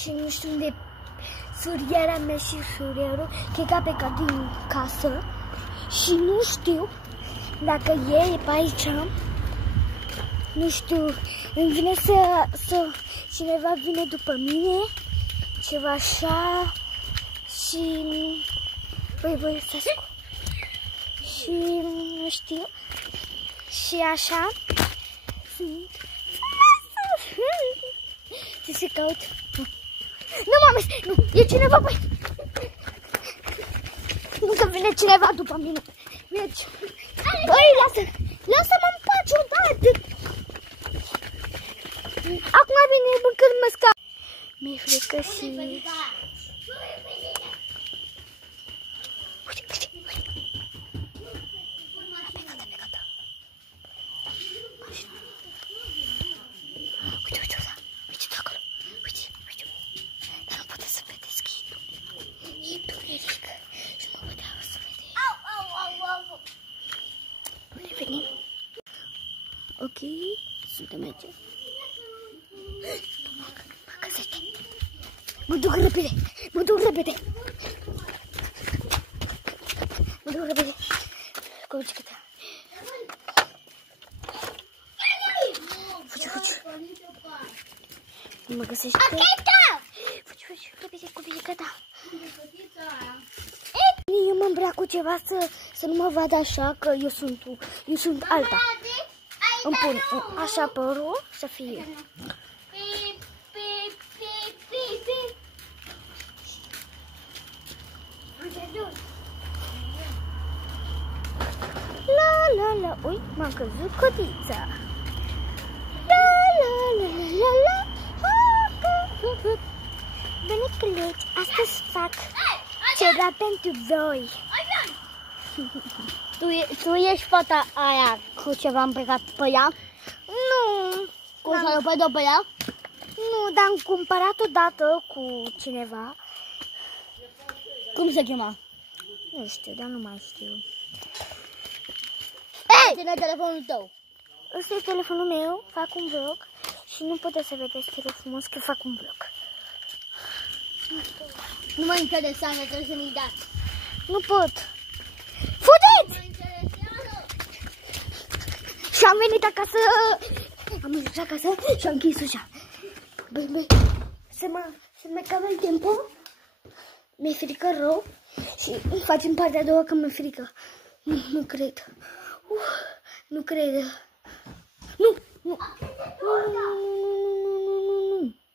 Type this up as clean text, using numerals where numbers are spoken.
și nu știu unde suriera mea și surierul, cred că a plecat din casă și nu știu dacă e pe aici. Nu știu, îmi vine să cineva vine după mine, ceva așa și voi să ascult. Și nu știu, și așa sunt ce se caut. Nu, mame, nu, e cineva pe... Nu să vine cineva după mine. Mergi. Băi, lasă-mă în pace odată. Acum vine când mă scap. Mi-e frică și... Ok, suntem aici. Mă găsește. Mă duc repede. Mă duc repede. Colicicătă. Fugi. Mă găsește. Fugi, repede, colicicătă. Eu mă îmbrac cu ceva să nu mă vadă așa că eu sunt alta. Îmi pun așa părul să fie. La, ui, m-a căzut codița. La. Buniculeți, astăzi fac ceva pentru voi. Tu ești fata aia cu ceva îmbrăcat pe ea? Nu. Cu salopădă pe ea? Nu, dar am cumpărat odată cu cineva. Cum se chema? Nu știu, dar nu mai știu. Ține telefonul tău. Ăsta e telefonul meu, fac un vlog și nu puteți să vedeți cât de frumos că fac un vlog. Nu mă interesează, trebuie să mi-i dați. Nu pot. Fugiți! Și am venit acasă. Am ajuns acasă și am închis ușa. Băi, să mă cam el timpul. Mi-e frică rău și facem partea a doua că mi-e frică. Nu cred. Nu cred. Nu.